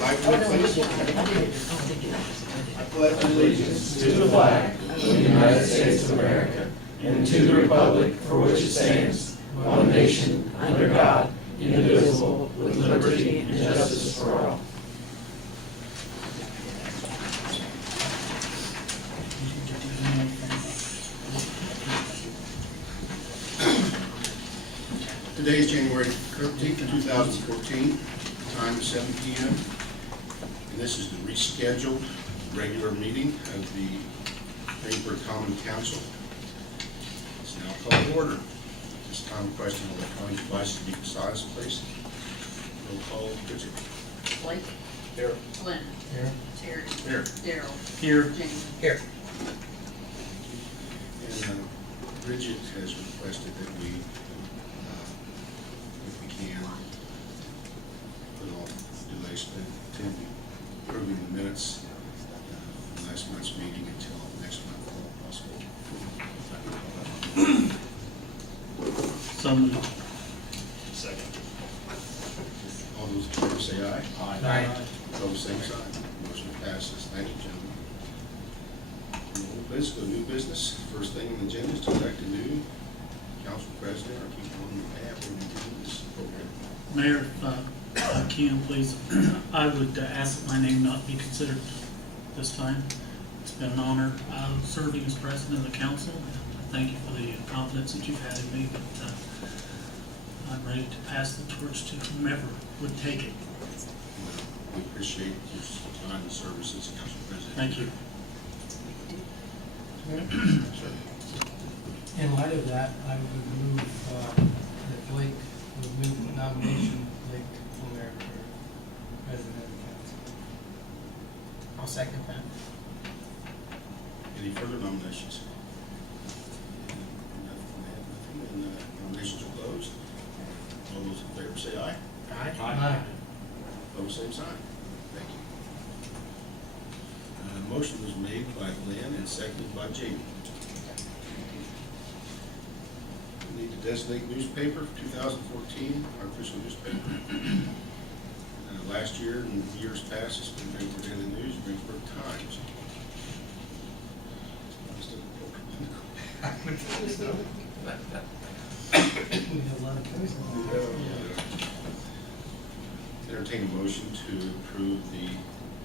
Flag, please. I pledge allegiance to the flag of the United States of America and to the republic for which it stands, one nation, under God, indivisible, with liberty and justice for all. Today is January 13th, 2014, time is 7 p.m. And this is the rescheduled regular meeting of the Greensburg Common Council. It's now called to order. This time requesting electronic devices to be beside please. Roll call, Bridget. Blake. Here. Glenn. Here. Terry. Here. Darrell. Here. James. Here. And Bridget has requested that we, if we can, put off delays to approving the minutes from last month's meeting until next month, if possible. So moved. Second. All those in favor say aye. Aye. Opposed, same sign. Motion passes. Thank you, gentlemen. Let's go to new business. First thing on the agenda is to elect a new council president or keep on the path we're going to do this program. Mayor, if I can, please, I would ask that my name not be considered this time. It's been an honor serving as president of the council. I thank you for the confidence that you've had in me, but I'm ready to pass the torch to whomever would take it. We appreciate your time and service as council president. Thank you. In light of that, I would move that Blake would move the nomination of Blake Ingmire for president of the council. I'll second that. Any further nominations? Nothing, and nominations are closed. All those in favor say aye. Aye. Opposed, same sign. Thank you. Motion was made by Glenn and seconded by Jamie. We need to designate newspaper for 2014, our official newspaper. Last year and years past, it's been Greensburg Daily News, Greensburg Times. We have a lot of choices. Entertain a motion to approve the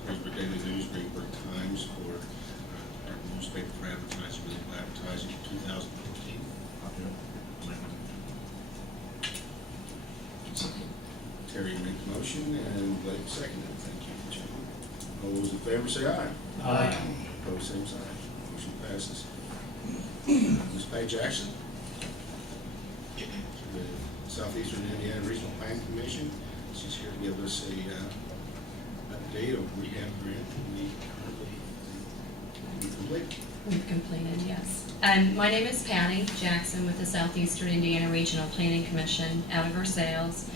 Greensburg Daily News, Greensburg Times for our newspaper for advertising, legal advertising for 2014. Terry made the motion and Blake seconded. Thank you, gentlemen. All those in favor say aye. Aye. Opposed, same sign. Motion passes. Ms. Patty Jackson, the Southeastern Indiana Regional Plan Commission. She's here to give us a update of rehab grant that we currently complete. We've completed, yes. My name is Patty Jackson with the Southeastern Indiana Regional Planning Commission out of Versailles.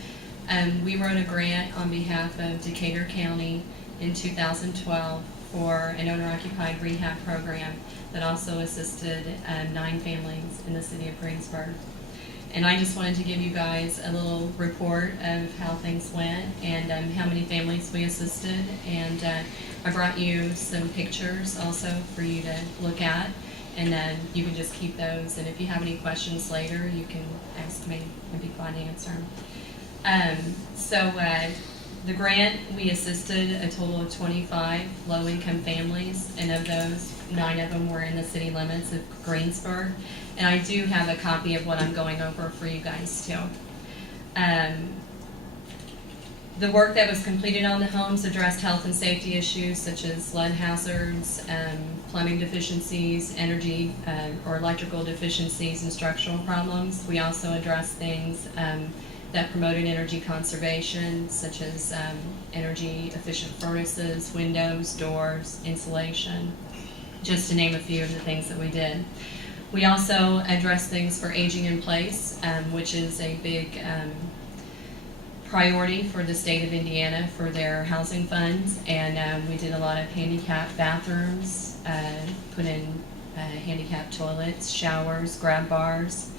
We wrote a grant on behalf of Decatur County in 2012 for an owner-occupied rehab program that also assisted 9 families in the city of Greensburg. And I just wanted to give you guys a little report of how things went and how many families we assisted. And I brought you some pictures also for you to look at. And then you can just keep those. And if you have any questions later, you can ask me. I'd be glad to answer them. The grant, we assisted a total of 25 low-income families. And of those, 9 of them were in the city limits of Greensburg. And I do have a copy of what I'm going over for you guys too. The work that was completed on the homes addressed health and safety issues such as lead hazards, plumbing deficiencies, energy or electrical deficiencies, and structural problems. We also addressed things that promoted energy conservation, such as energy efficient furnaces, windows, doors, insulation, just to name a few of the things that we did. We also addressed things for aging in place, which is a big priority for the state of Indiana for their housing funds, and we did a lot of handicapped bathrooms, put in handicapped toilets, showers, grab bars,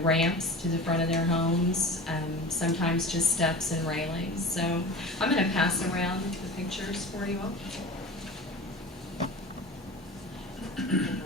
ramps to the front of their homes, sometimes just steps and railings. So I'm going to pass around the pictures for you all. Thank you, Pat.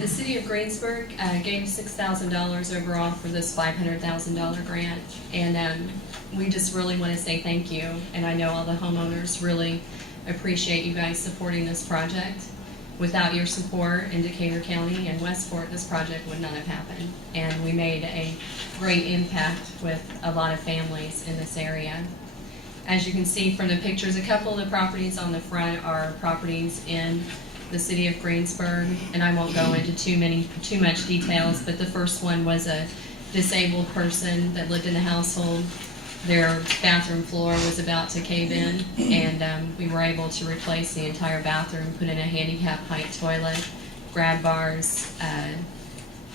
The city of Greensburg gave $6,000 overall for this $500,000 grant, and we just really want to say thank you. And I know all the homeowners really appreciate you guys supporting this project. Without your support in Decatur County and Westport, this project would not have happened. And we made a great impact with a lot of families in this area. As you can see from the pictures, a couple of the properties on the front are properties in the city of Greensburg, and I won't go into too much details, but the first one was a disabled person that lived in the household. Their bathroom floor was about to cave in, and we were able to replace the entire bathroom, put in a handicap height toilet, grab bars.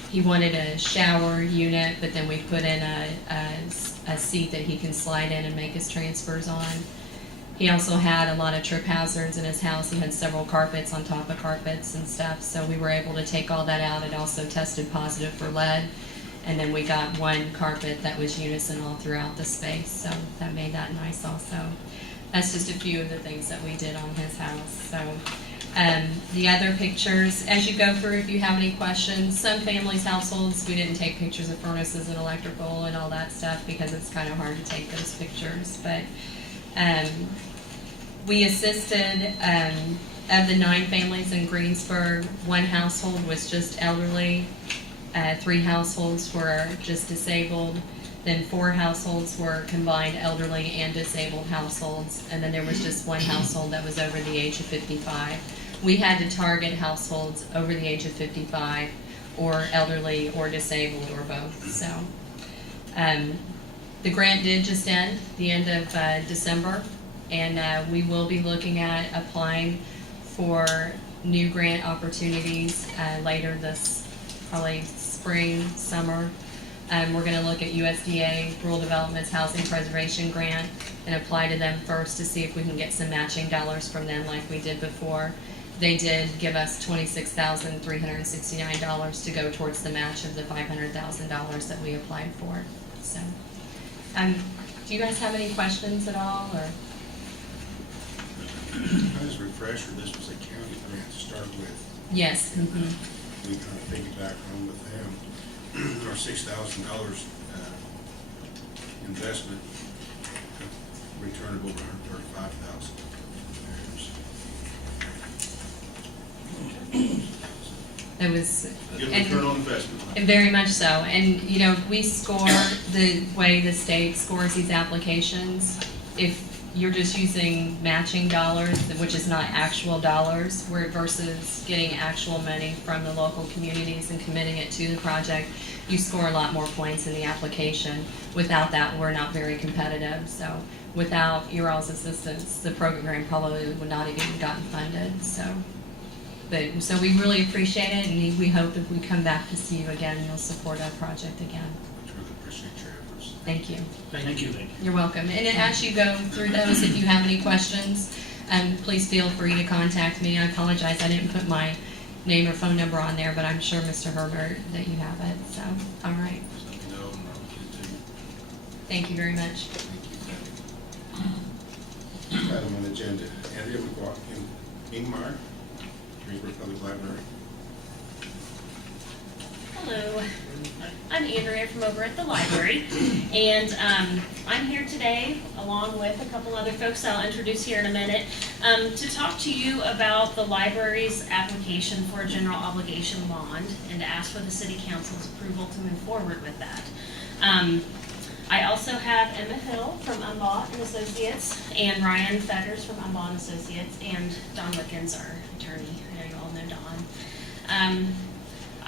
He wanted a shower unit, but then we put in a seat that he can slide in and make his transfers on. He also had a lot of trip hazards in his house. He had several carpets on top of carpets and stuff, so we were able to take all that out. It also tested positive for lead, and then we got one carpet that was unison all throughout the space, so that made that nice also. That's just a few of the things that we did on his house. So the other pictures, as you go through, if you have any questions, some families' households, we didn't take pictures of furnaces and electrical and all that stuff because it's kind of hard to take those pictures, but we assisted, of the 9 families in Greensburg, 1 household was just elderly, 3 households were just disabled, then 4 households were combined elderly and disabled households, and then there was just 1 household that was over the age of 55. We had to target households over the age of 55 or elderly or disabled or both. So the grant did just end the end of December, and we will be looking at applying for new grant opportunities later this, probably spring, summer. We're going to look at USDA, Rural Development's Housing Preservation Grant, and apply to them first to see if we can get some matching dollars from them like we did before. They did give us $26,369 to go towards the match of the $500,000 that we applied for. So, do you guys have any questions at all, or? As a refresher, this was a county grant to start with. Yes. Mm-hmm. We kind of piggyback on with them. Our $6,000 investment returned over $135,000. It was Good return on investment. and very much so. And you know, we score the way the state scores these applications. If you're just using matching dollars, which is not actual dollars, versus getting actual money from the local communities and committing it to the project, you score a lot more points in the application. Without that, we're not very competitive. So without your all's assistance, the program probably would not have even gotten funded. So we really appreciate it, and we hope if we come back to see you again, you'll support our project again. We really appreciate your efforts. Thank you. Thank you. You're welcome. And as you go through those, if you have any questions, please feel free to contact me. I apologize, I didn't put my name or phone number on there, but I'm sure, Mr. Herbert, that you have it. So, all right. Just let me know, and I'll continue. Thank you very much. Thank you, Patty. Item on the agenda, Andrea, we go in Ingmire, Greensburg Public Library. Hello, I'm Andrea from over at the library, and I'm here today along with a couple other folks I'll introduce here in a minute to talk to you about the library's application for a general obligation bond and to ask for the City Council's approval to move forward with that. I also have Emma Hill from Umbach and Associates and Ryan Fetters from Umbach and Associates and Don Wickens, our attorney. I know you all know Don.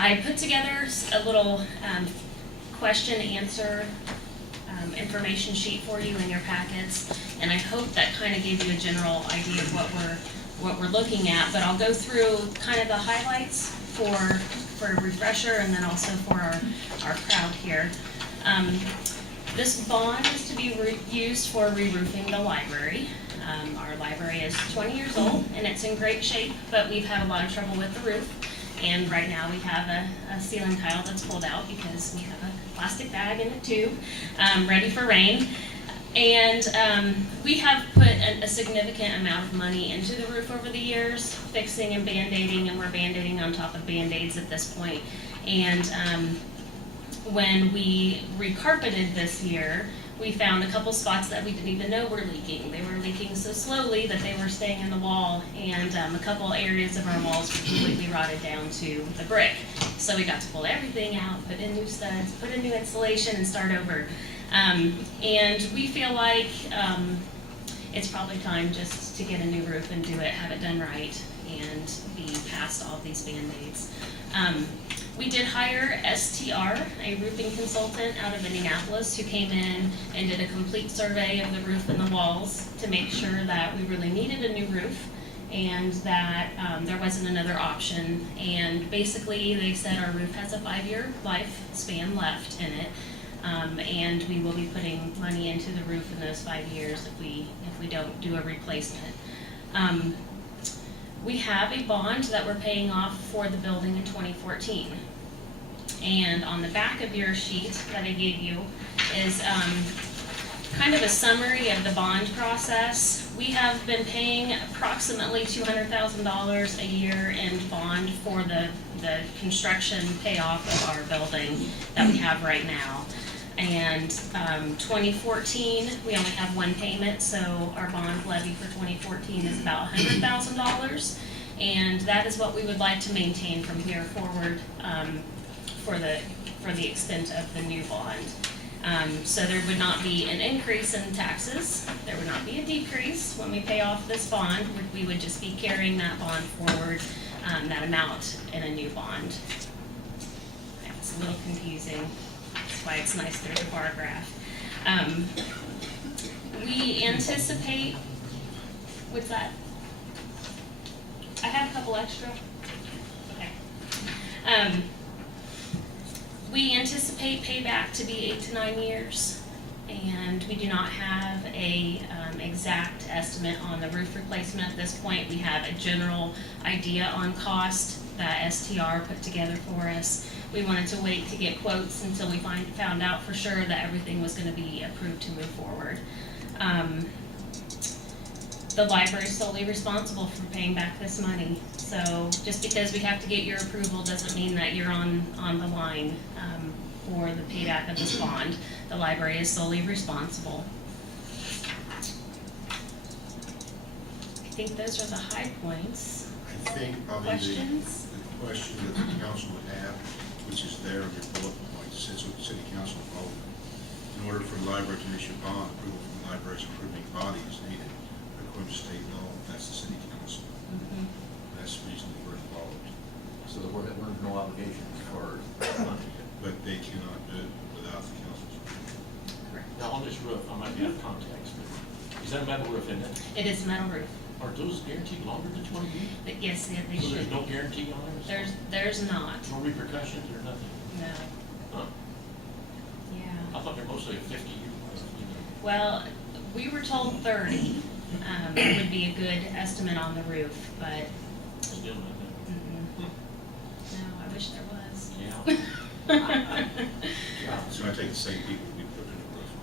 I put together a little question answer information sheet for you in your packets, and I hope that kind of gave you a general idea of what we're looking at. But I'll go through kind of the highlights for a refresher, and then also for our crowd here. This bond is to be used for re-roofing the library. Our library is 20 years old and it's in great shape, but we've had a lot of trouble with the roof. And right now we have a ceiling tile that's pulled out because we have a plastic bag in a tube, ready for rain. And we have put a significant amount of money into the roof over the years, fixing and band-aiding, and we're band-aiding on top of band-aids at this point. And when we recarpeted this year, we found a couple spots that we didn't even know were leaking. They were leaking so slowly that they were staying in the wall, and a couple areas of our walls were completely rotted down to the brick. So we got to pull everything out, put in new studs, put in new insulation, and start over. And we feel like it's probably time just to get a new roof and do it, have it done right, and be past all of these Band-Aids. We did hire STR, a roofing consultant out of Indianapolis, who came in and did a complete survey of the roof and the walls to make sure that we really needed a new roof and that there wasn't another option. And basically they said our roof has a 5-year lifespan left in it, and we will be putting money into the roof in those 5 years if we don't do a replacement. We have a bond that we're paying off for the building in 2014. And on the back of your sheet that I gave you is kind of a summary of the bond process. We have been paying approximately $200,000 a year in bond for the construction payoff of our building that we have right now. And 2014, we only have one payment, so our bond levy for 2014 is about $100,000. And that is what we would like to maintain from here forward for the extent of the new bond. So there would not be an increase in taxes. There would not be a decrease when we pay off this bond. We would just be carrying that bond forward, that amount in a new bond. It's a little confusing. That's why it's nice there's a bar graph. We anticipate, what's that? I have a couple extra. Okay. We anticipate payback to be 8 to 9 years, and we do not have a exact estimate on the roof replacement at this point. We have a general idea on cost that STR put together for us. We wanted to wait to get quotes until we found out for sure that everything was going to be approved to move forward. The library is solely responsible for paying back this money. So just because we have to get your approval doesn't mean that you're on the line for the payback of this bond. The library is solely responsible. I think those are the high points. I think probably Questions? the question that the council would have, which is there in your bullet points, says what the city council voted. In order for the library to issue bond, approval from the library's approving body is needed. According to state law, that's the city council. Mm-hmm. That's the reason we're involved. So we're under no obligation for money. But they cannot do it without the council's approval. Correct. Now, on this roof, I might be out of context, but is that a metal roof in it? It is a metal roof. Are those guaranteed longer than 20 years? But yes, they So should. there's no guarantee on it? There's not. No repercussions or nothing? No. Huh. Yeah. I thought they're mostly a 50-year. Well, we were told 30 would be a good estimate on the roof, but Still nothing. no, I wish there was. Yeah. So I take the same people we put in the roof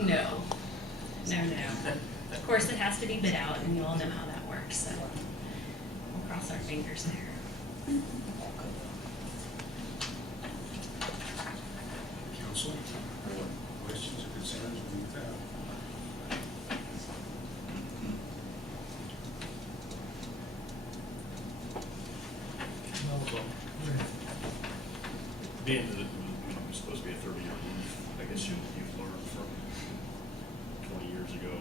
on. No. Of course, it has to be bid out, and you all know how that works, so we'll cross our fingers there. Council, questions or concerns with that? Being that it was supposed to be a 30-year roof, I guess you've learned from 20 years ago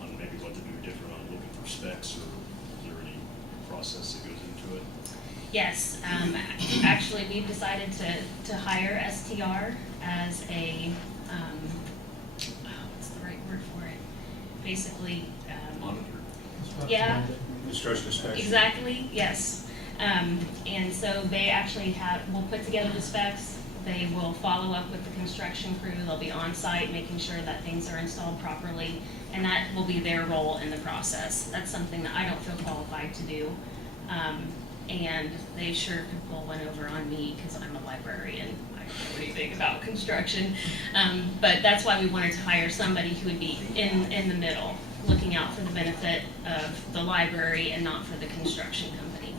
on maybe what to do different on looking for specs, or is there any process that goes into it? Yes, actually, we've decided to hire STR as a, what's the right word for it? Basically, Monitor. yeah, Construction inspection. exactly, yes. And so they actually will put together the specs, they will follow up with the construction crew, they'll be on site making sure that things are installed properly, and that will be their role in the process. That's something that I don't feel qualified to do. And they sure could pull one over on me because I'm a librarian. I don't know anything about construction. But that's why we wanted to hire somebody who would be in the middle, looking out for the benefit of the library and not for the construction company.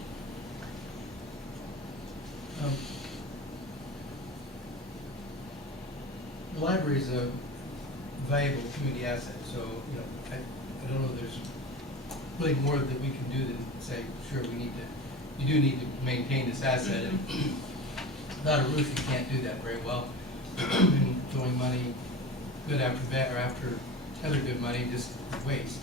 The library is a valuable community asset, so, you know, I don't know if there's really more that we can do than say, sure, you do need to maintain this asset, and without a roof, you can't do that very well. And throwing money good after bad, or after other good money, just waste.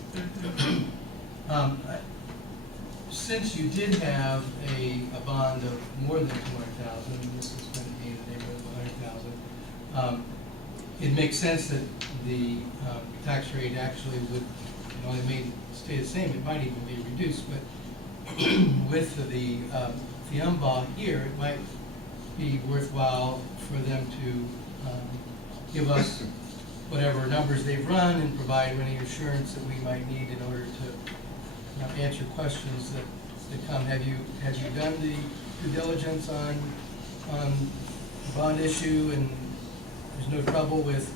Since you did have a bond of more than $200,000, this is going to be in the neighborhood of $100,000, it makes sense that the tax rate actually would, you know, it may stay the same, it might even be reduced, but with the UMBA here, it might be worthwhile for them to give us whatever numbers they've run and provide any assurance that we might need in order to answer questions that come. Have you done the due diligence on the bond issue, and there's no trouble with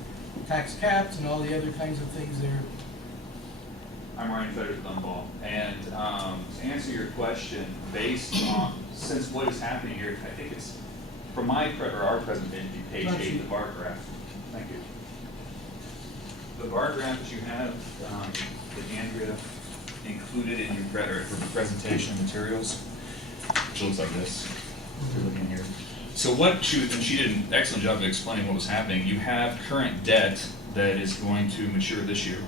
tax caps and all the other kinds of things there? I'm Ryan Fetters with Umball, and to answer your question, based on, since what is happening here, I think it's, from our presentation, page 8, the bar graph. Thank you. The bar graph that you have, that Andrea included in your presentation materials, which looks like this, if you're looking here. So what she did an excellent job of explaining what was happening. You have current debt that is going to mature this year.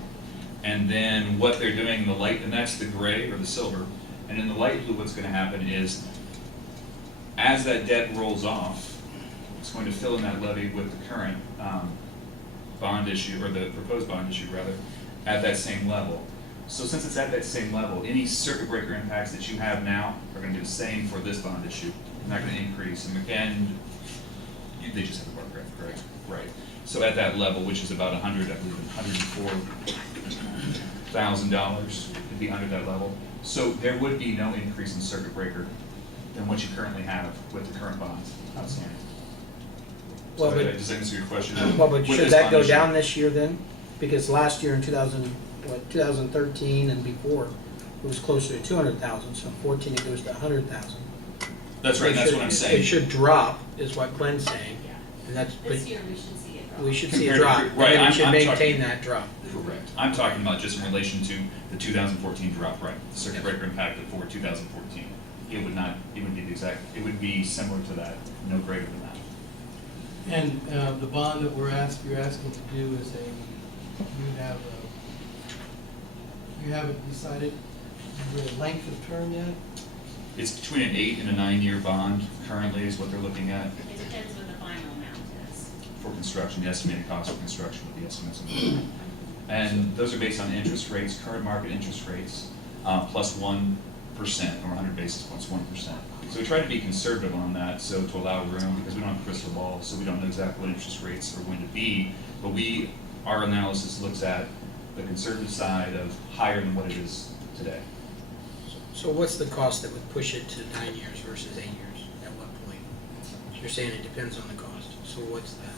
And then what they're doing in the light, and that's the gray or the silver, and in the light blue what's going to happen is as that debt rolls off, it's going to fill in that levy with the current bond issue, or the proposed bond issue rather, at that same level. So since it's at that same level, any circuit breaker impacts that you have now are going to be the same for this bond issue. They're not going to increase. And they just have the bar graph, correct? Right. So at that level, which is about $104,000, it'd be under that level. So there would be no increase in circuit breaker than what you currently have with the current bonds outstanding. Well, So but- does that answer your question? Well, but With should this that bond go issue? down this year then? Because last year in 2013 and before, it was closer to 200,000, so in 14 it goes to 100,000. That's right, that's what I'm saying. It should drop, is what Glenn's saying, Yeah. and that's, but This year, we should see it drop. we should see a Compared to- drop, and right, then we I'm should talking- maintain that drop. Correct. I'm talking about just in relation to the 2014 drop, right? The circuit breaker impact for 2014. It would be the exact, it would be similar to that, no greater than that. And the bond that you're asking to do is you haven't decided the length of term yet? It's Between an 8 and a 9-year bond currently is what they're looking at It depends what the final amount is. for construction, the estimated cost of construction with the estimates. And those are based on interest rates, current market interest rates, plus 1% or 100 basis points, 1%. So we try to be conservative on that, so to allow room, because we don't have a crystal ball, so we don't know exactly what interest rates are going to be. But our analysis looks at the conservative side of higher than what it is today. So what's the cost that would push it to 9 years versus 8 years at what point? You're saying it depends on the cost, so what's that?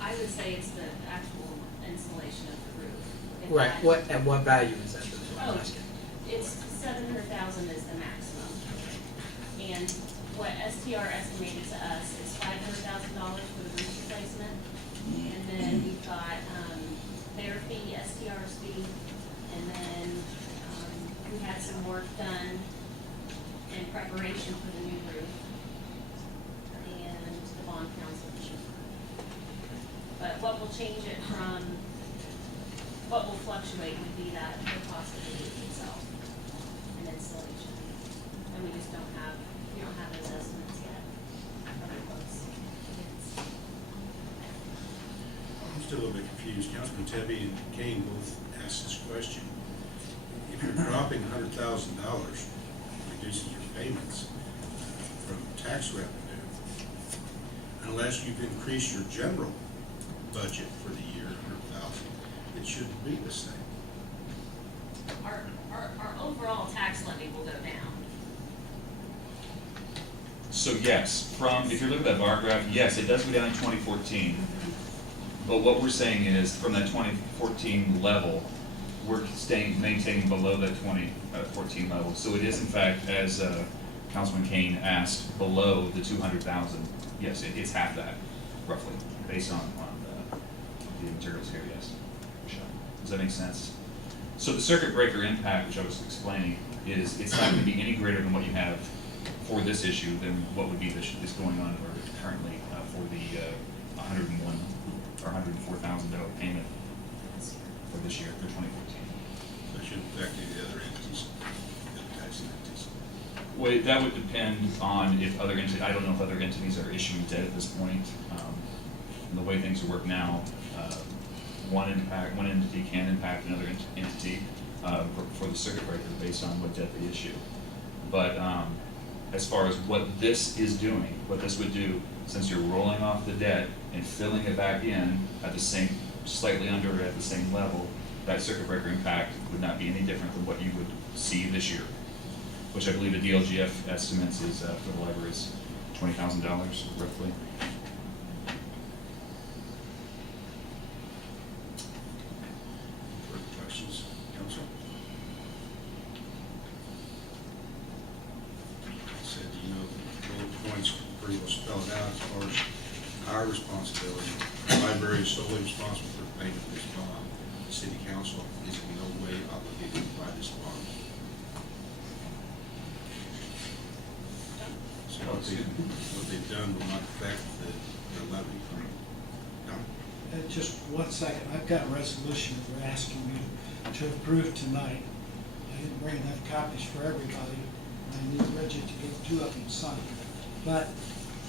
I would say it's the actual installation of the roof. If Right, that- at what value is that, that's what I'm Oh, asking. it's 700,000 is the maximum. And what STR estimated to us is $500,000 for the roof replacement. And then we've got, their fee, STR's fee, and then, we had some work done in preparation for the new roof. And the bond council fee. But what will change it from, what will fluctuate would be the cost of the roof itself and installation. And we don't have those Debbie and Kane both asked this question. If you're dropping $100,000, reducing your payments from tax revenue, unless you've increased your general budget for the year, 100,000, it shouldn't be the same. Our overall tax levy will go down. So yes, if you're looking at that bar graph, yes, it does go down in 2014. But what we're saying is, from that 2014 level, we're maintaining below that 2014 level. So it is in fact, as Councilman Kane asked, below the 200,000. Yes, it's half that, roughly, based on the materials here, yes. Does that make sense? So the circuit breaker impact, which I was explaining, is it's not going to be any greater than what you have for this issue than what would be this going on currently for the 101 or $104,000 payment for this year, for 2014. That shouldn't affect any of the other entities, the taxing entities. Well, that would depend on if other entities, I don't know if other entities are issuing debt at this point. And the way things work now, one entity can impact another entity for the circuit breaker based on what debt they issue. But as far as what this is doing, what this would do, since you're rolling off the debt and filling it back in at the same, slightly under it at the same level, that circuit breaker impact would not be any different than what you would see this year, which I believe the DLGF estimates is for the library is $20,000 roughly. Further questions, Council? I said, the bullet points pretty well spelled out as far as our responsibility. The library is solely responsible for the payment of this bond. The city council is in no way obligated by this bond. So what they've done will not affect the levy. No? Just 1 second, I've got a resolution that we're asking you to approve tonight. I didn't bring enough copies for everybody, and I need Bridget to get 2 of them signed. But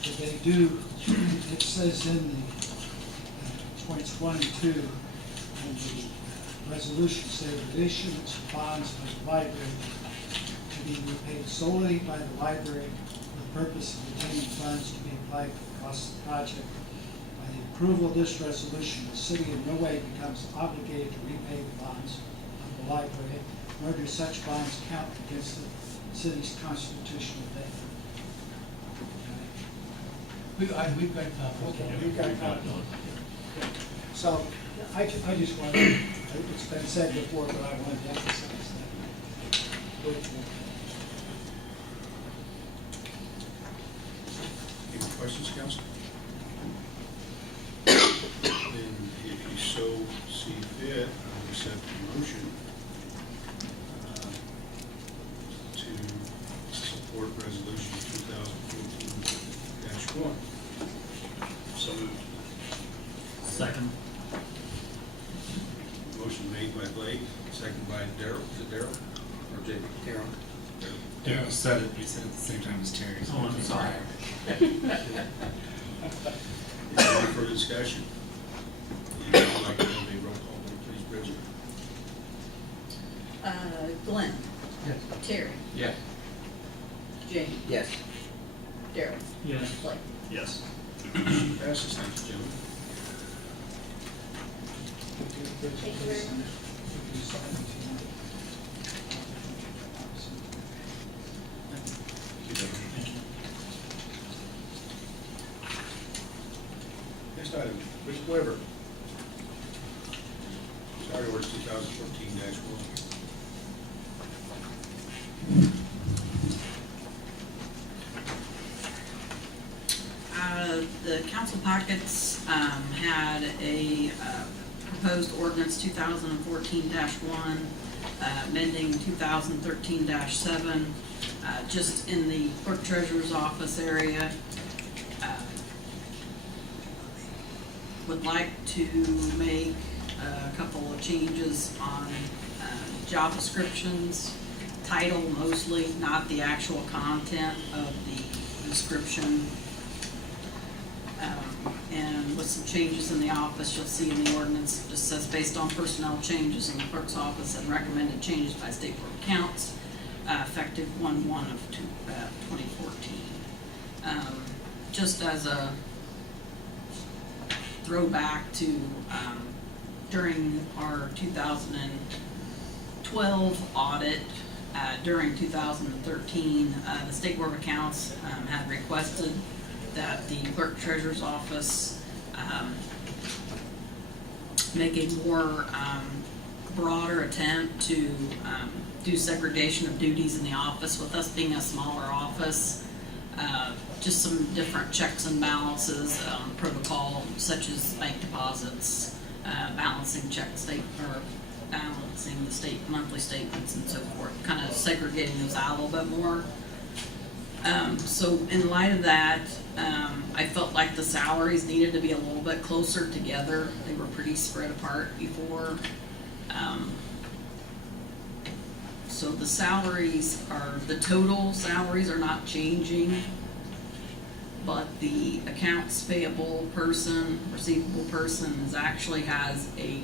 if they do, it says in the points 1 and 2, and the resolution says that issuance of bonds by the library to be repaid solely by the library for the purpose of retaining funds to be applied for the cost of the project. By the approval of this resolution, the city in no way becomes obligated to repay the bonds of the library, nor do such bonds count against the city's constitutional debt. We've got copies. Okay, you've got copies. So, I just wanted, it's been said before, but I wanted to emphasize that. Any questions, Council? Then, if you so see fit, I will accept the motion to support resolution 2014-1. So moved. Second. Motion made by Blake, second by Darrell. Is it Darrell? Or Jake? Darrell. Darrell said it, you said it at the same time as Terry. So Oh, I'm sorry. Is there any further discussion? If you'd like to have a roll call, vote, please, Bridget. Glenn. Yes. Terry. Yeah. Jane. Yes. Darrell. Yes. Blake. Yes. Motion passes. Thank you, gentlemen. Thank you very much. Next item, Bridget Weber. Salary orders 2014-1. The council packets had a proposed ordinance 2014-1, amending 2013-7, just in the clerk treasurer's office area. Would like to make a couple of changes on job descriptions, title mostly, not the actual content of the description. And with some changes in the office, you'll see in the ordinance, it just says based on personnel changes in the clerk's office and recommended changes by State Board of Accounts, effective 1/1/2014. Just as a throwback to during our 2012 audit, during 2013, the State Board of Accounts had requested that the clerk treasurer's office make a more broader attempt to do segregation of duties in the office. With us being a smaller office, just some different checks and balances, protocol such as bank deposits, balancing balancing the state monthly statements and so forth, kind of segregating those out a little bit more. So in light of that, I felt like the salaries needed to be a little bit closer together. They were pretty spread apart before. So the total salaries are not changing, but the accounts payable person, receivable person actually has a,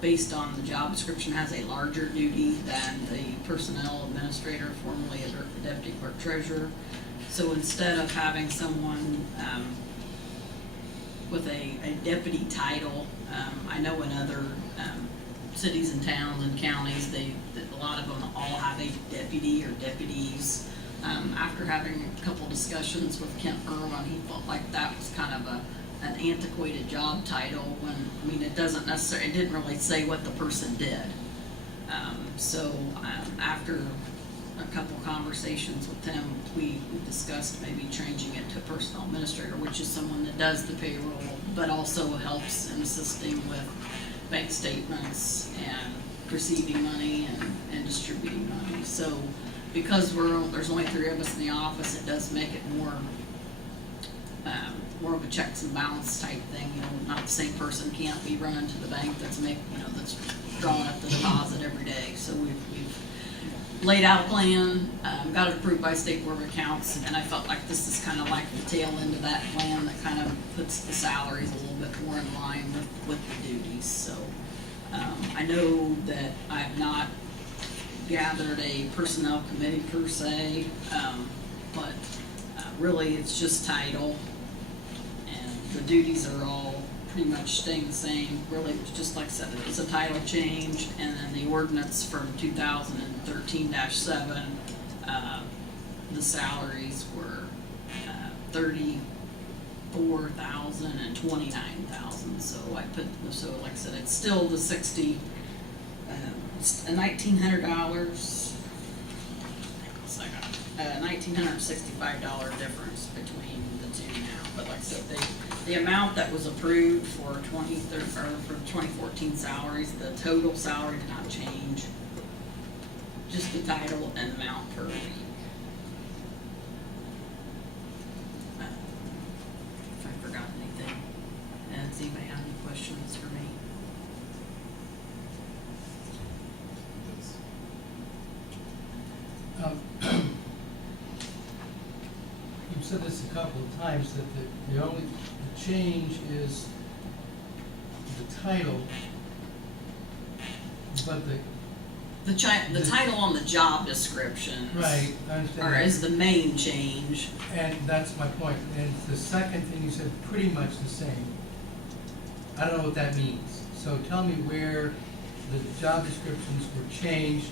based on the job description, has a larger duty than the personnel administrator, formerly a deputy clerk treasurer. So instead of having someone with a deputy title, I know in other cities and towns and counties, a lot of them all have a deputy or deputies. After having a couple discussions with Kent Irwin, he felt like that was kind of an antiquated job title when, it doesn't necessarily, it didn't really say what the person did. After a couple conversations with him, we discussed maybe changing it to personnel administrator, which is someone that does the payroll, but also helps in assisting with bank statements and receiving money and distributing money. So because there's only 3 of us in the office, it does make it more of a checks and balance type thing. Not the same person can't be running to the bank that's drawing up the deposit every day. So we've laid out a plan, got it approved by State Board of Accounts, and I felt like this is kind of like the tail end of that plan that kind of puts the salaries a little bit more in line with the duties. So I know that I've not gathered a personnel committee per se, but really it's just title, and the duties are all pretty much staying the same. Really, it was just like I said, it was a title change, and then the ordinance from 2013-7, the salaries were $34,000 and $29,000. So like I said, it's still the $1,900. $1,965 difference between the two now. But like I said, the amount that was approved for 2014 salaries, the total salary did not change. Just the title and amount per week. If I forgot anything, does anybody have any questions for me? You've said this a couple of times, that the only change is the title, but The title on the job description. right, I understand that. Is the main change. And that's my point. And the second thing you said, pretty much the same. I don't know what that means. So tell me where the job descriptions were changed,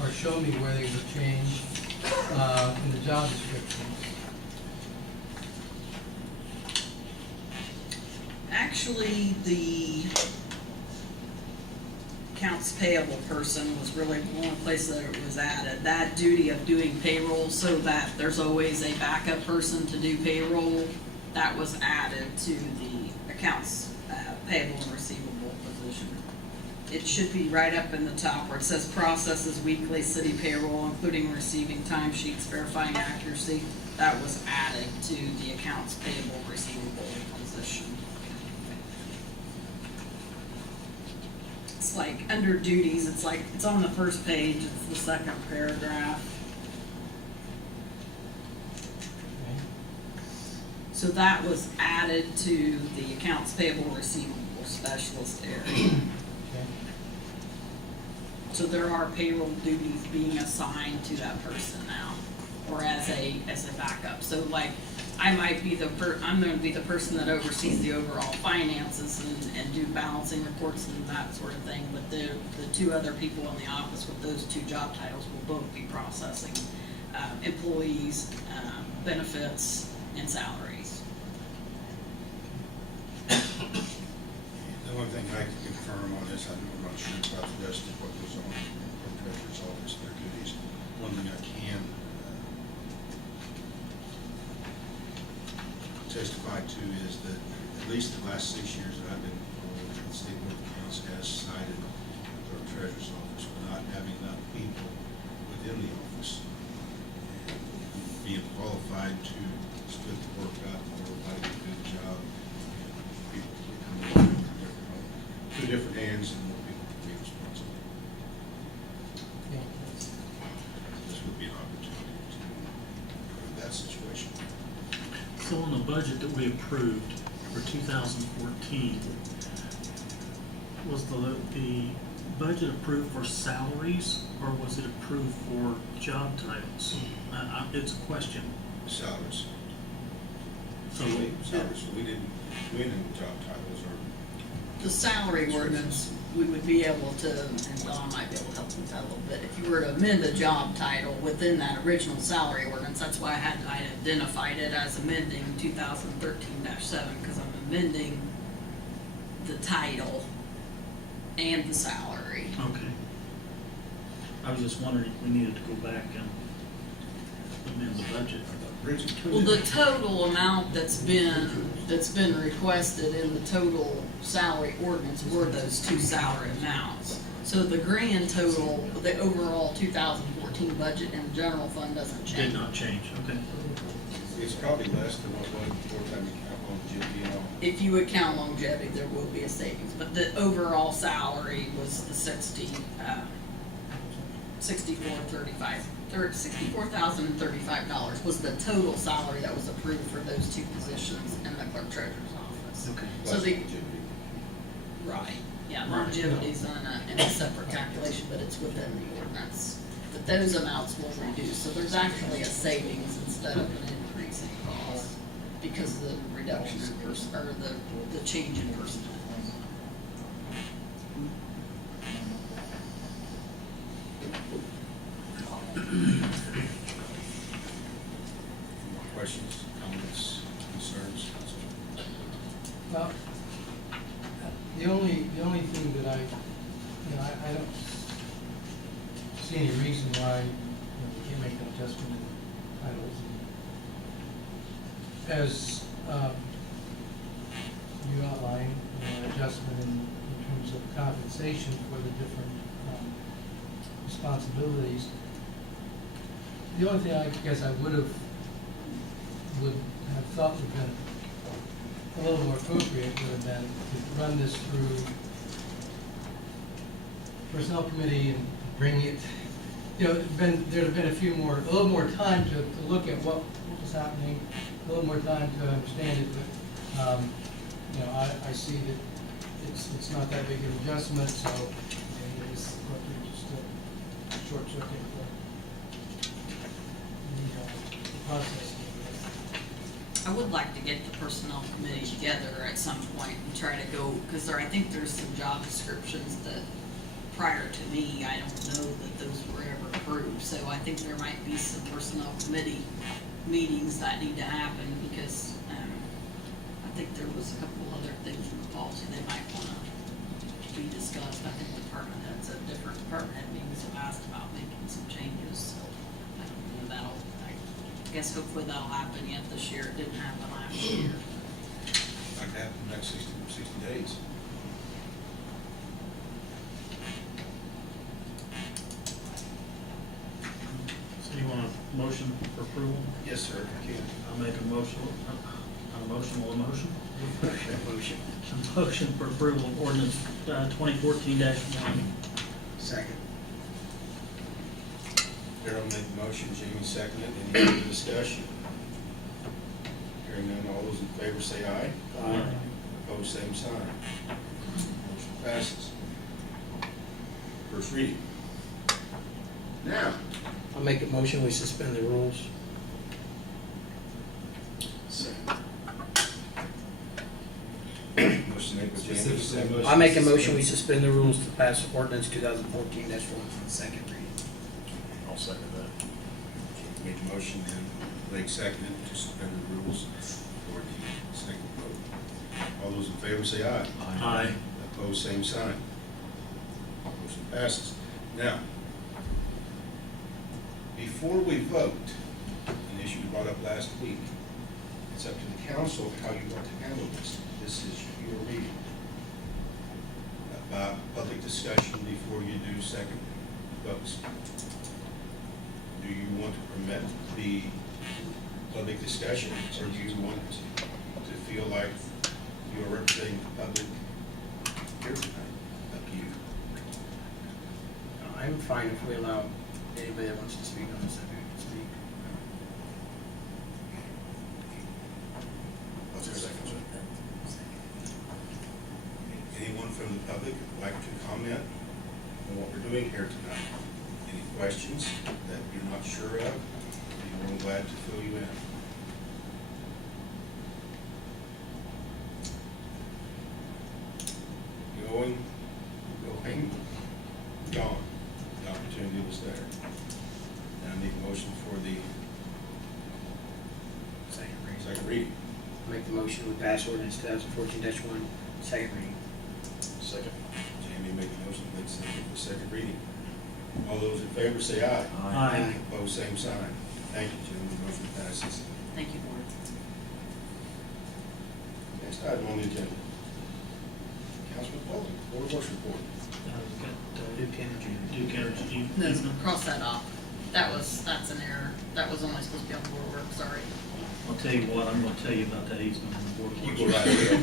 or show me where they were changed in the job descriptions. Actually, the accounts payable person was really the only place that it was added. That duty of doing payroll, so that there's always a backup person to do payroll, that was added to the accounts payable and receivable position. It should be right up in the top where it says processes weekly city payroll, including receiving timesheets, verifying accuracy. That was added to the accounts payable receivable position. It's like under duties, it's on the first page, it's the second paragraph. Okay. So So that was added to the accounts payable receivable specialist area. Okay. So there are payroll duties being assigned to that person now, or as a backup. So like, I'm gonna be the person that oversees the overall finances and do balancing reports and that sort of thing, but the two other people in the office with those two job titles will both be processing, employees, benefits, and salaries. The one thing I can confirm on this, I'm not sure about the rest of what goes on in the treasurer's office, their duties. One thing I can testify to is that at least the last 6 years that I've been involved, the state board of accounts has cited the treasurer's office for not having enough people within the office. And being qualified to split the work up for everybody to do the job. People would come in from two different hands and more people would be responsible. Yeah, that's- This would be an opportunity to improve that situation. So on the budget that we approved for 2014, was the budget approved for salaries or was it approved for job titles? It's a question. Salaries. So Salaries, we didn't job titles or. The salary ordinance, we would be able to, and Don might be able to help with that a little bit, if you were to amend the job title within that original salary ordinance, that's why I identified it as amending 2013-7, because I'm amending the title and the salary. okay. I was just wondering if we needed to go back and amend the budget. Well, the total amount that's been requested in the total salary ordinance were those two salary amounts. So the grand total, the overall 2014 budget in the general fund doesn't change. Did not change, okay. It's probably less than what was before time you count longevity and all. If you would count longevity, there will be a savings, but the overall salary was the $64,035 was the total salary that was approved for those two positions in the clerk treasurer's office. Okay. So Plus the, longevity. right, yeah, Right. longevity's in a separate calculation, but it's within the ordinance. But those amounts will reduce, so there's actually a savings instead of an increase in cost because of the reduction in or the change in personnel. More questions, comments, concerns, Council? Well, the only thing that I don't see any reason why we can't make an adjustment in titles. As you outlined, adjustment in terms of compensation for the different responsibilities. The only thing I guess I would have thought would have been a little more appropriate would have been to run this through personnel committee and bring it, there'd have been a little more time to look at what was happening, a little more time to understand it, but, I see that it's not that big an adjustment, so maybe it's just a short circuit the process. I would like to get the personnel committee together at some point and try to go, because I think there's some job descriptions that prior to me, I don't know that those were ever approved. So I think there might be some personnel committee meetings that need to happen because I think there was a couple other things in the policy that might want to be discussed. I think department heads at different department head meetings have asked about making some changes. So I don't know, I guess hopefully that'll happen yet this year. It didn't happen last year. Like that in the next 60 days. So you want a motion for approval? Yes, sir, you can. I'll make a motion, a motion. Motion. A motion for approval of ordinance 2014-1. Second. Darrell made the motion, Jamie seconded. Any other discussion? Hearing Hearing none, all those in favor say aye. Aye. Opposed, same sign. Motion passes. First reading. Now, I'll make a motion, we suspend the rules. motion made by Jamie, second. I make a motion, we suspend the rules to pass ordinance 2014-1 on second reading. I'll second that. Made the motion and Blake seconded to suspend the rules for the second vote. All those in favor say aye. Aye. Opposed, same sign. Motion passes. Now, before we vote, an issue we brought up last week, it's up to the council how you want to handle this. This is your reading. About public discussion before you do second votes. Do you want to permit the public discussion, or do you want to feel like you are representing the public here tonight? Up to you. I'm fine if we allow anybody that wants to speak on this subject to speak. What's your second? Anyone from the public would like to comment on what we're doing here tonight? Any questions that you're not sure of? We're more than glad to fill you in. Going, gone. The opportunity was there. Now I need a motion for the second reading. Make the motion, we pass ordinance 2014-1 second reading. Second. Jamie made the motion, Blake seconded for second reading. All those in favor say aye. Aye. Opposed, same sign. Thank you, Jim. The motion passes. Thank you, Board. Next item on the agenda. Councilman Poling, Board of Works report. We've got Duke Energy. Duke Energy No, easement. cross that off. That's an error. That was only supposed to be on Board of Works, sorry. I'll tell you what, I'm gonna tell you about that easement on the board of You works. go right ahead.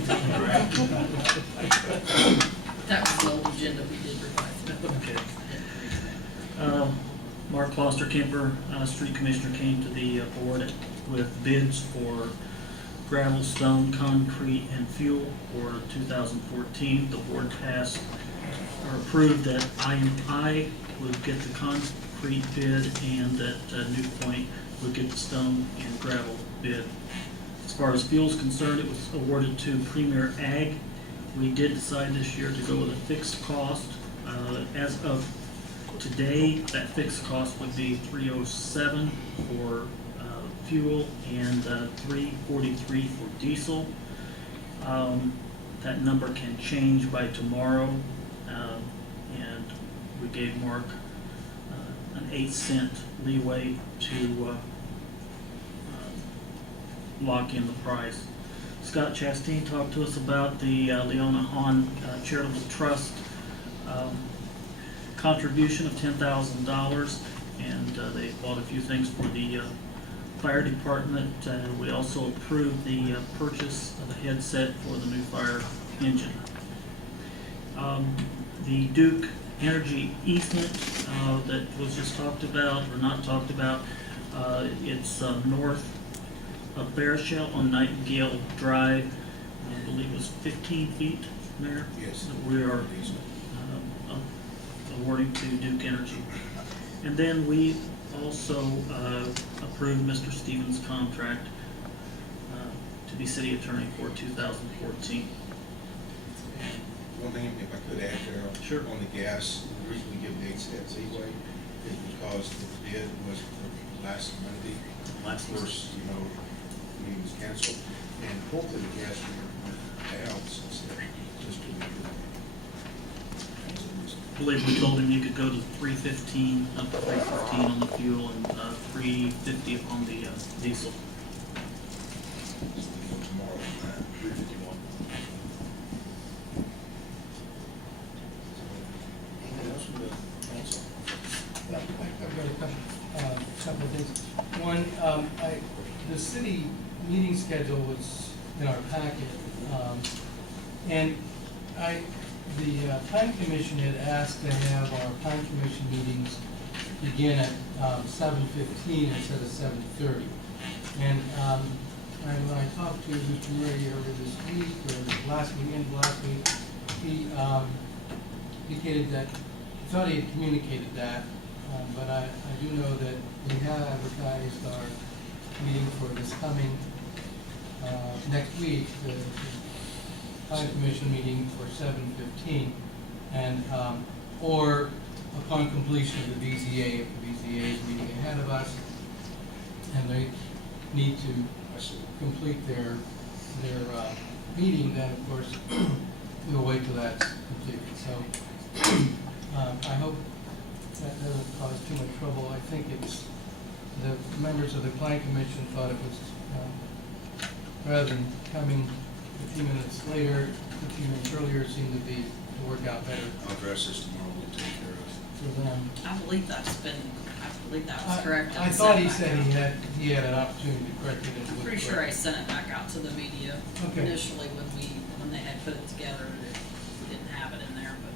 That was the old agenda we did revise. Okay. Mark Kloster Kemper, Street Commissioner, came to the board with bids for gravel, stone, concrete, and fuel for 2014. The board passed or approved that IMI would get the concrete bid and that New Point would get the stone and gravel bid. As far as fuel is concerned, it was awarded to Premier Ag. We did decide this year to go with a fixed cost. As of today, that fixed cost would be $307 for fuel and $343 for diesel. That number can change by tomorrow, and we gave Mark an 8-cent leeway to lock in the price. Scott Chastain talked to us about the Leona Hahn Charitable Trust contribution of $10,000, and they bought a few things for the fire department. We also approved the purchase of a headset for the new fire engine. The Duke Energy easement that was just talked about, or not talked about, it's north of Bear Shell on Nightingale Drive. I believe it was 15 feet, Mayor? Yes. That we are awarding to Duke Energy. And then we also approved Mr. Stevens' contract to be city attorney for 2014. One thing, if I could add, Darrell. Sure. On the gas, the reason we give it 8 cents anyway is because the bid was for last Monday. Last Of course, you know, the meeting was canceled, and hopefully the gas went down since then, just to be good. I believe we told him you could go to 315, up to 315 on the fuel and 350 on the diesel. Tomorrow on that. 351. Anything else from the council? I've got a couple of things. One, the city meeting schedule was in our packet, and the plan commission had asked to have our plan commission meetings begin at 7:15 instead of 7:30. And And when I talked to Mr. Murray earlier this week, or last week, he indicated that, he thought he had communicated that, but I do know that we have advertised our meeting for this coming, next week, the Planning Commission meeting for 7:15, and, or upon completion of the BZA, if the BZA is meeting ahead of us, and they need to complete their meeting, then of course, we'll wait till that's completed. So, I hope that doesn't cause too much trouble. I think it's, the members of the Planning Commission thought it was, rather than coming 15 minutes later, 15 minutes earlier, seemed to work out better I'll address this tomorrow, we'll take care of it. for them. I believe that was correct. I thought he said he had an opportunity to correct it. I'm pretty sure I sent it back out to the media Okay. initially when they had put it together. We didn't have it in there, but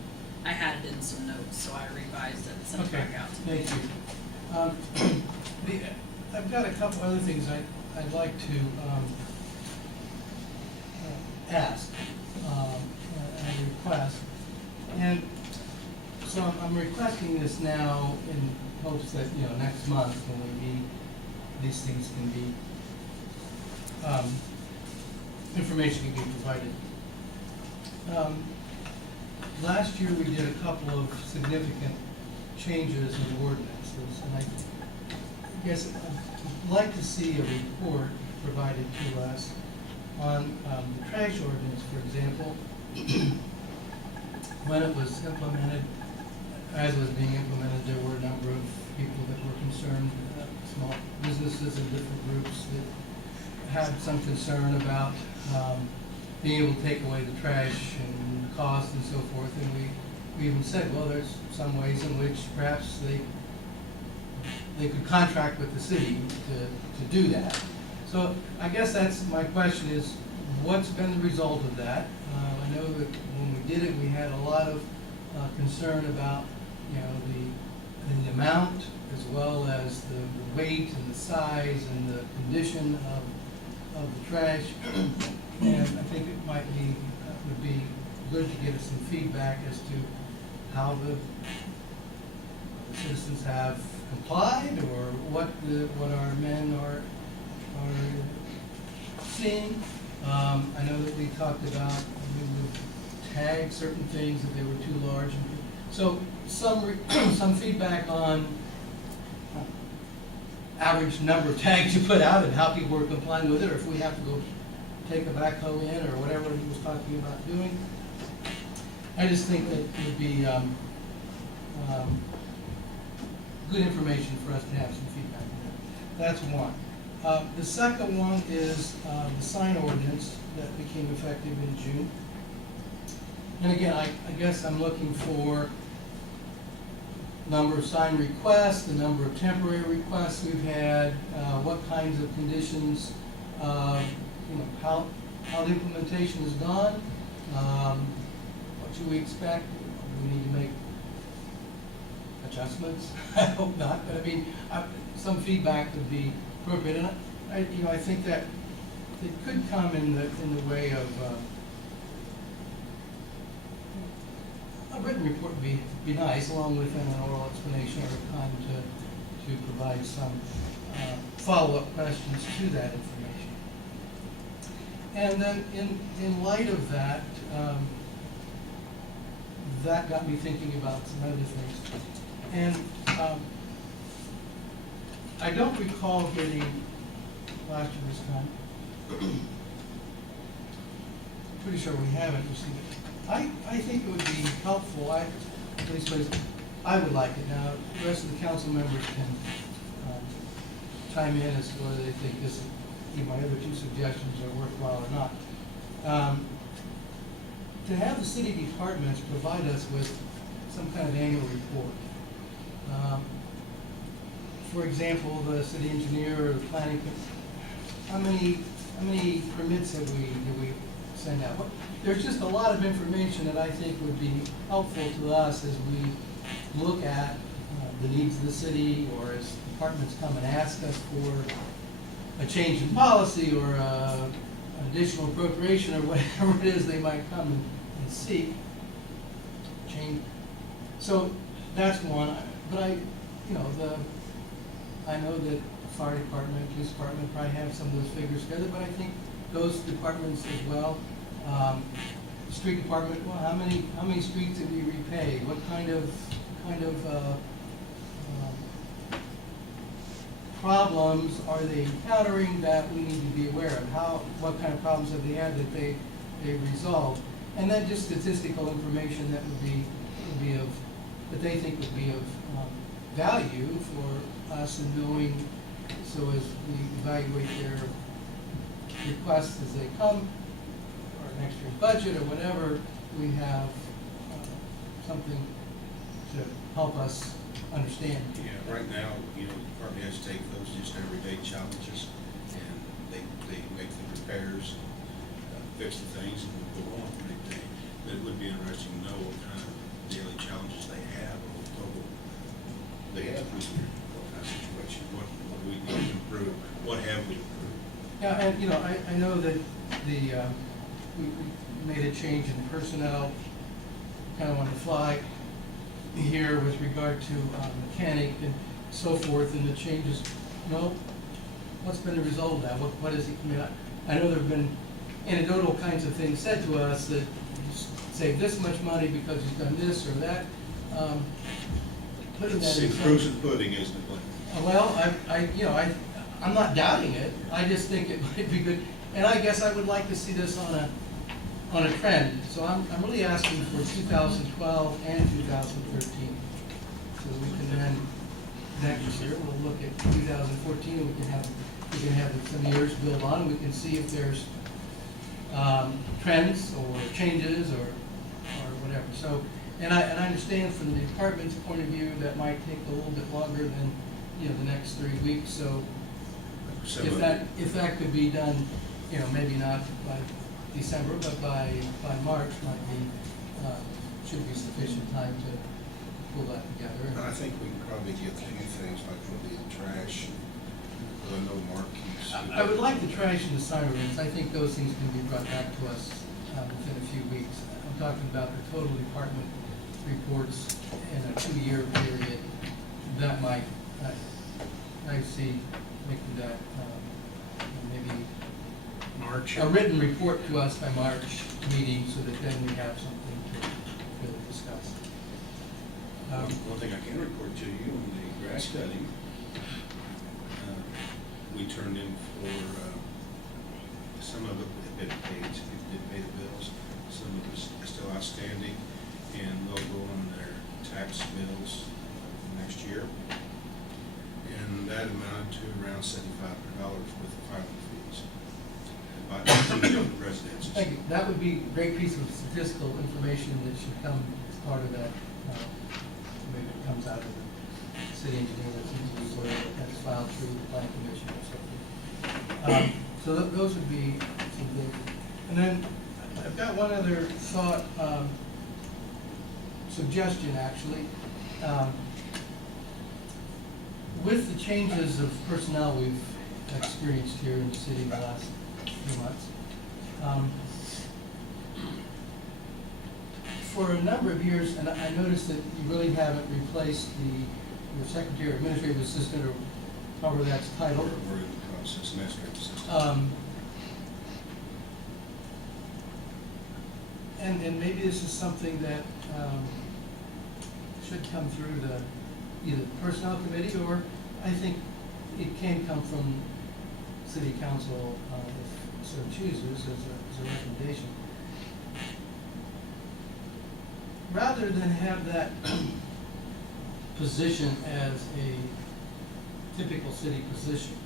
I had it in some notes, so I revised it and sent it Okay, back out to the thank you. I've got a couple other things I'd like to ask, and request. And so I'm requesting this now in hopes that, next month when we meet, these things can be, information can be provided. Last year, we did a couple of significant changes in ordinances, and I guess I'd like to see a report provided to us on the trash ordinance, for example. When it was implemented, as it was being implemented, there were a number of people that were concerned, small businesses and different groups that had some concern about being able to take away the trash and the cost and so forth. And we even said, well, there's some ways in which perhaps they could contract with the city to do that. So I guess that's my question is, what's been the result of that? I know that when we did it, we had a lot of concern about, the amount as well as the weight and the size and the condition of the trash. And I think it would be good to get us some feedback as to how the citizens have complied, or what our men are seeing. I know that we talked about we would tag certain things if they were too large. So some feedback on average number of tags you put out and how people are complying with it, or if we have to go take a backhoe in or whatever he was talking about doing. I just think that it would be good information for us to have some feedback on that. That's one. The second one is the sign ordinance that became effective in June. And again, I guess I'm looking for number of sign requests, the number of temporary requests we've had, what kinds of conditions, how the implementation has gone, what should we expect? Do we need to make adjustments? I hope not, but I mean, some feedback would be appropriate. And I think that it could come in the way of a written report would be nice, along with an oral explanation or time to provide some follow-up questions to that information. And then in light of that, that got me thinking about some other things. And I don't recall getting last year this time. I'm pretty sure we haven't received it. I think it would be helpful, at least I would like it. Now, the rest of the council members can chime in as to whether they think my other two suggestions are worthwhile or not. To have the city departments provide us with some kind of annual report. For example, the city engineer or the planning, how many permits did we send out? There's just a lot of information that I think would be helpful to us as we look at the needs of the city, or as departments come and ask us for a change in policy or additional appropriation or whatever it is they might come and seek. Change. So that's one, but I know that the fire department, police department probably have some of those figures together, but I think those departments as well. Street department, well, how many streets did we repay? What kind of problems are they encountering that we need to be aware of? What kind of problems have they had that they resolved? And then just statistical information that they think would be of value for us in knowing, so as we evaluate their requests as they come, or next year's budget or whatever, we have something to help us understand. Yeah, right now, the department has to take those just everyday challenges, and they make the repairs, fix the things, and go on from day. But it would be interesting to know what kind of daily challenges they have, or what total they have this year, what kind of situation, what do we need to improve, what have we improved? Yeah, and I know that we made a change in personnel, kind of on the fly here with regard to mechanic and so forth, and the changes. What's been the result of that? What is it? I mean, I know there have been anecdotal kinds of things said to us that save this much money because he's done this or that. Putting that See, in the proof's in the pudding, isn't it? well, I'm not doubting it. I just think it might be good, and I guess I would like to see this on a trend. So I'm really asking for 2012 and 2013, so we can then next year we'll look at 2014 and we can have some years build on. And we can see if there's trends or changes or whatever. So, and I understand from the department's point of view that might take a little bit longer than the next 3 weeks. So if that could be done, maybe not by December, but by March should be sufficient time to pull that together. I think we can probably get a few things like the trash. I know Mark keeps. I would like the trash and the sirens. I think those things can be brought back to us within a few weeks. I'm talking about the total department reports in a 2-year period. That might, I see making that maybe March. a written report to us by March meeting, so that then we have something to really discuss. One thing I can report to you on the grass cutting, we turned in for, some of it had been paid, so people did pay the bills, some of it is still outstanding, and they'll go on their tax bills next year. And that amounted to around $7,500 with the filing fees. About 18 residences. Thank you. That would be a great piece of statistical information that should come as part of that. Maybe it comes out of the city engineer that's usually where that's filed through the planning commission or something. So those would be some things. And then I've got one other thought, suggestion actually. With the changes of personnel we've experienced here in the city in the last few months, for a number of years, and I noticed that you really haven't replaced your secretary, administrative assistant, or however that's titled. We're in the process, administrative assistant. And maybe this is something that should come through either the personnel committee, or I think it can come from city council if so chooses as a recommendation. Rather than have that position as a typical city position,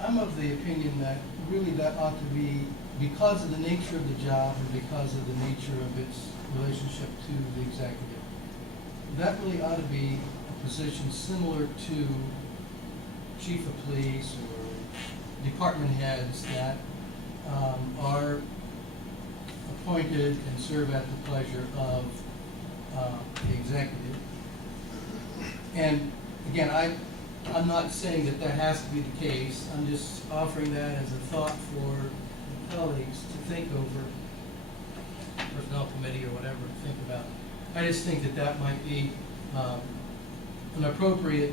I'm of the opinion that really that ought to be, because of the nature of the job and because of the nature of its relationship to the executive, that really ought to be a position similar to chief of police or department heads that are appointed and serve at the pleasure of the executive. And again, I'm not saying that that has to be the case, I'm just offering that as a thought for colleagues to think over, personnel committee or whatever, to think about. I just think that that might be an appropriate,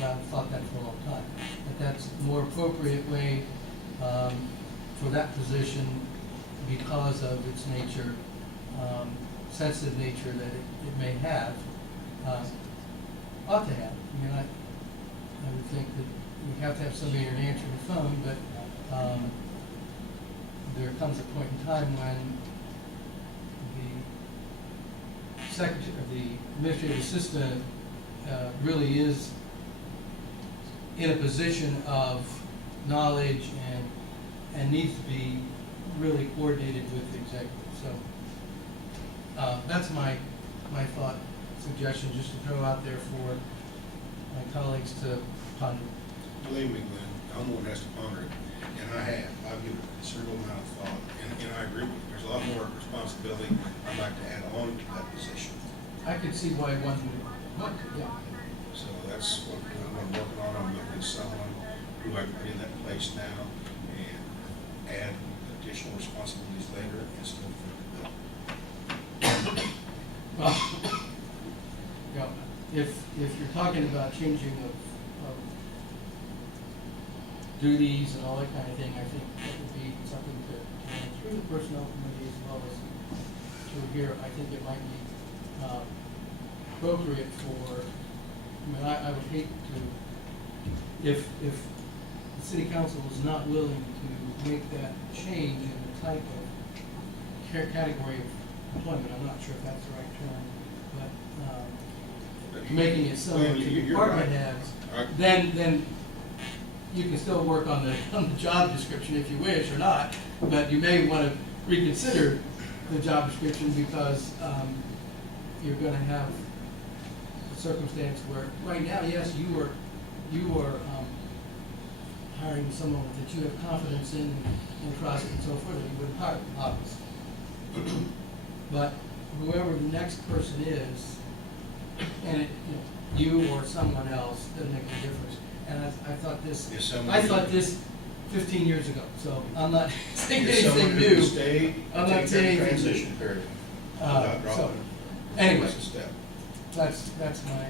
well, I've thought that for a long time, that that's a more appropriate way for that position because of its nature, sensitive nature that it may have, ought to have. I mean, I would think that we have to have somebody here to answer the phone, but there comes a point in time when the secretary, the administrative assistant really is in a position of knowledge and needs to be really coordinated with the executive. So that's my thought, suggestion, just to throw out there for my colleagues to ponder. Believe me, Glenn, I'm the one who has to ponder it, and I've given it a considerable amount of thought, and I agree with you. There's a lot more responsibility I'd like to add on to that position. I could see why one would want to, yeah. So that's what I'm working on. I'm looking at someone who I can put in that place now and add additional responsibilities later and still fit the bill. Well, you know, if you're talking about changing of duties and all that kind of thing, I think that would be something to run through the personnel committee as well as through here. I think it might be appropriate for, I mean, I would hate to, if the city council is not willing to make that change in the type of category of employment, I'm not sure if that's the right term, but making it similar to You're department right. heads, I- then you can still work on the job description if you wish or not, but you may want to reconsider the job description because you're going to have a circumstance where, right now, yes, you are hiring someone that you have confidence in and trust and so forth, you wouldn't hire, obviously. But whoever the next person is, and it, you or someone else, doesn't make any difference. And I thought this, Is someone I thought this 15 years ago, so I'm not saying Is someone anything who can new. stay I'm and not take saying that anything new. transition period without So, dropping anyway, a step. that's my